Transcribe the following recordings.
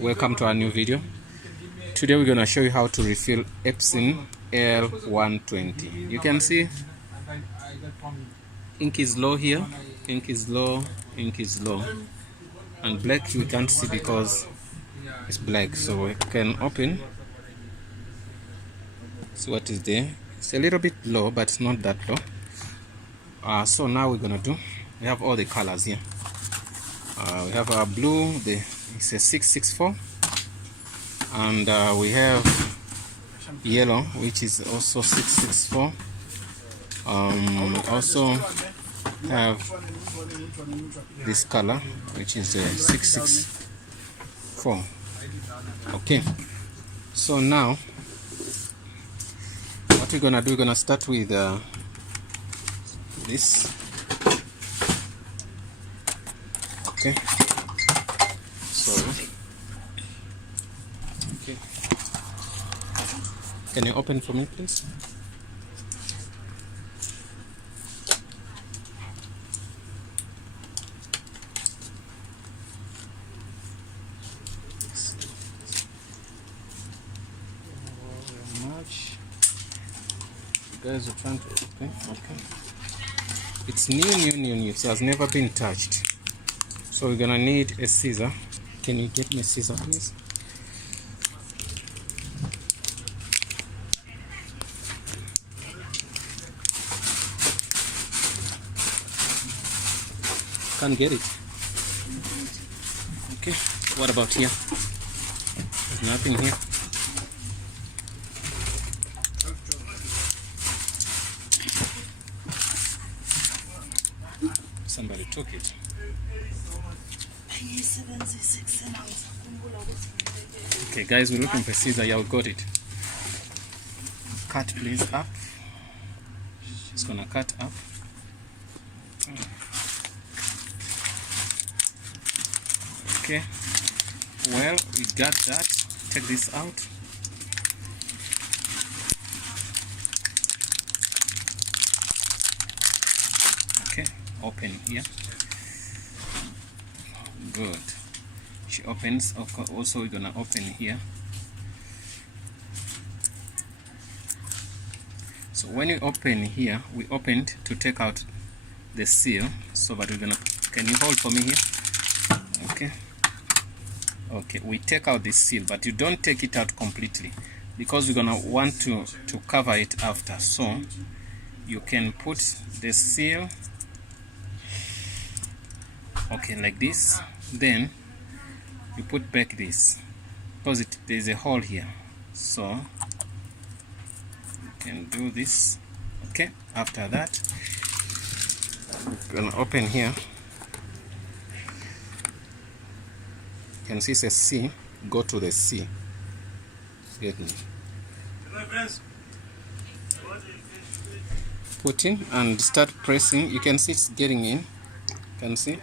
Welcome to our new video. Today we're going to show you how to refill Epson L120. You can see ink is low here, ink is low, ink is low, and black we can't see because it's black. So we can open, see what is there. It's a little bit low, but it's not that low. So now we're gonna do, we have all the colors here. We have our blue, it's a 664, and we have yellow, which is also 664. Also have this color, which is 664. Okay, so now what we're gonna do, we're gonna start with this. Okay, sorry. Okay, can you open for me, please? You guys are trying to open. Okay, it's new. It has never been touched. So we're gonna need a scissor. Can you get me a scissor, please? Can't get it. Okay, what about here? There's nothing here. Somebody took it. Okay guys, we're looking for scissor. Yeah, we got it. Cut please up. Just gonna cut up. Okay, well, we got that. Take this out. Okay, open here. Good. She opens. Also, we're gonna open here. So when you open here, we opened to take out the seal. So that we're gonna. Can you hold for me here? Okay. Okay. We take out the seal, but you don't take it out completely because we're gonna want to cover it after. So you can put the seal. Okay, like this. Then you put back this because there's a hole here, so you can do this. Okay, after that we're gonna open here. You can see it says C. Go to the C. Get me. Put in and start pressing. You can see it's getting in. You can see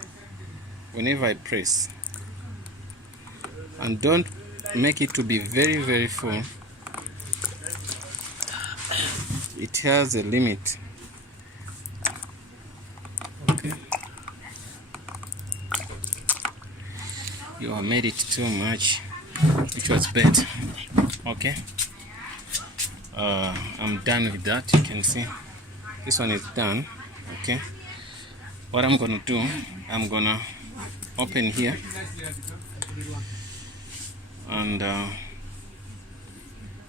whenever I press, and don't make it to be very full. It has a limit. Okay, you have made it too much, which was bad. Okay, I'm done with that. You can see this one is done. Okay, what I'm gonna do, I'm gonna open here, and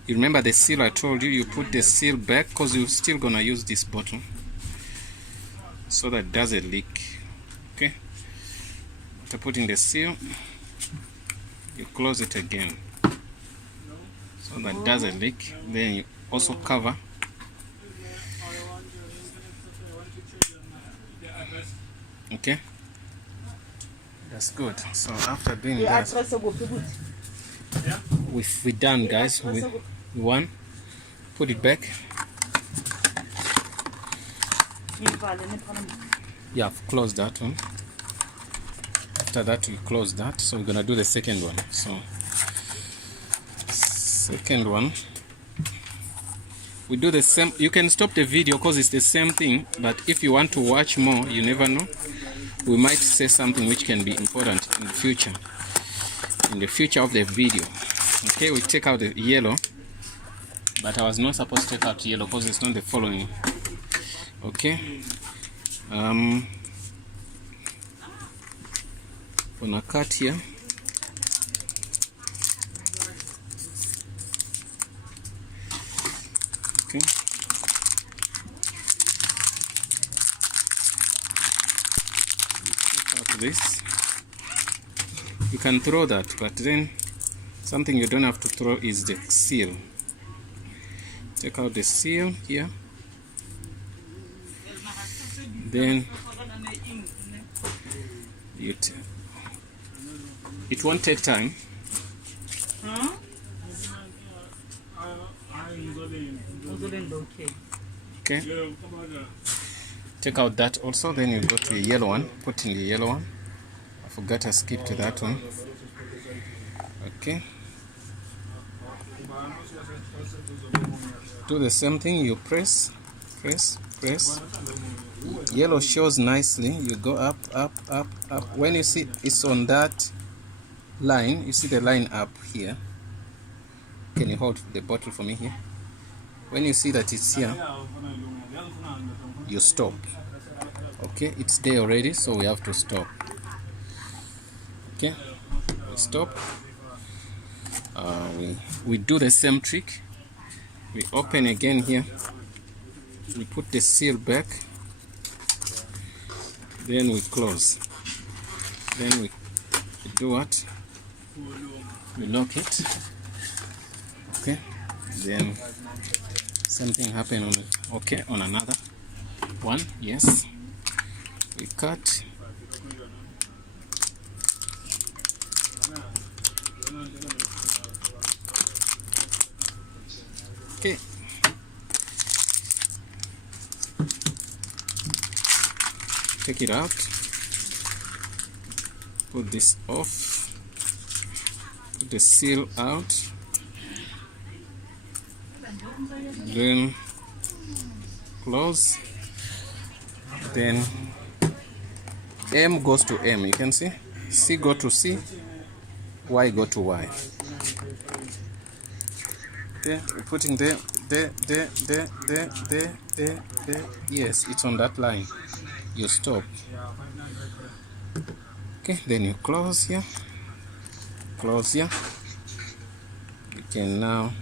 you remember the seal I told you, you put the seal back because you're still gonna use this bottle so that it doesn't leak. Okay, after putting the seal, you close it again so that it doesn't leak. Then you also cover. Okay, that's good. So after doing that, we're done, guys. With one, put it back. Yeah, I've closed that one. After that, we close that. So we're gonna do the second one. So second one, we do the same. You can stop the video because it's the same thing, but if you want to watch more, you never know, we might say something which can be important in the future. in the future of the video. Okay, we take out the yellow, but I was not supposed to take out yellow because it's not the following. Okay, gonna cut here. Okay, take out this. You can throw that, but then something you don't have to throw is the seal. Take out the seal here. Then it won't take time. Okay. Take out that also. Then you go to the yellow one. Put in the yellow one. I forgot I skipped to that one. Okay. Do the same thing. You press. Yellow shows nicely. You go up. When you see it's on that line, you see the line up here. Can you hold the bottle for me here? When you see that it's here, you stop. Okay, it's there already, so we have to stop. Okay, we stop. We do the same trick. We open again here. We put the seal back. Then we close. Then we do what? We lock it. Okay. Then something happen on it. Okay, on another one. Yes. We cut. Okay. Take it out. Put this off. Put the seal out. Then close. Then M goes to M. You can see. C go to C. Y go to Y. There, we're putting there. Yes, it's on that line. You stop. Okay, then you close here. Close here. You can now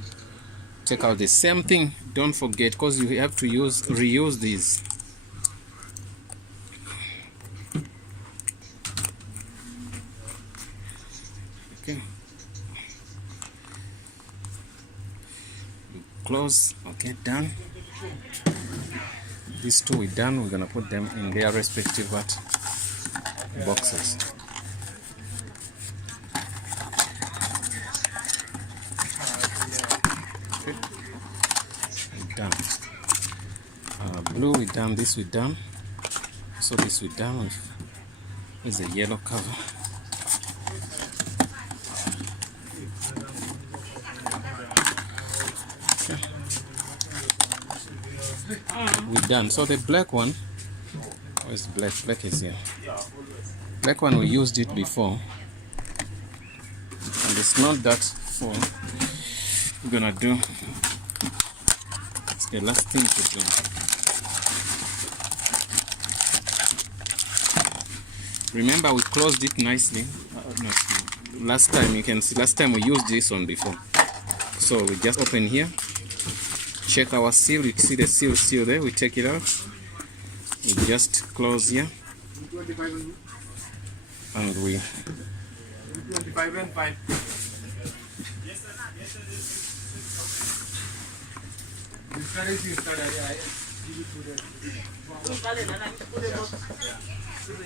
take out the same thing. Don't forget, because you have to reuse these. Okay. Close. Okay, done. These two we done. We're gonna put them in their respective boxes. Okay. We're done. Blue we done. This we done. So this we done with the yellow cover. We're done. So the black one, where's black? Black is here. Black one, we used it before, and it's not that full. We're gonna do. It's the last thing to do. Remember, we closed it nicely. No, last time you can see. Last time we used this one before. So we just open here. Check our seal. You see the seal still there. We take it out. We just close here, and we.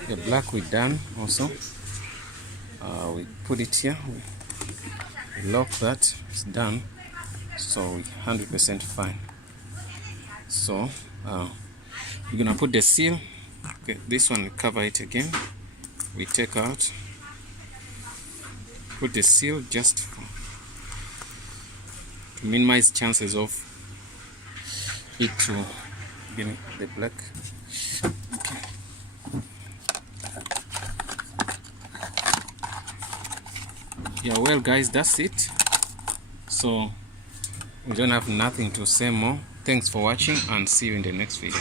The black we done also. We put it here. We lock that. It's done. So 100% fine. So we're gonna put the seal. Okay, this one we cover it again. We take out, put the seal just to minimize chances of it to give me the black. Okay. Yeah, well guys, that's it. So we don't have nothing to say more. Thanks for watching and see you in the next video.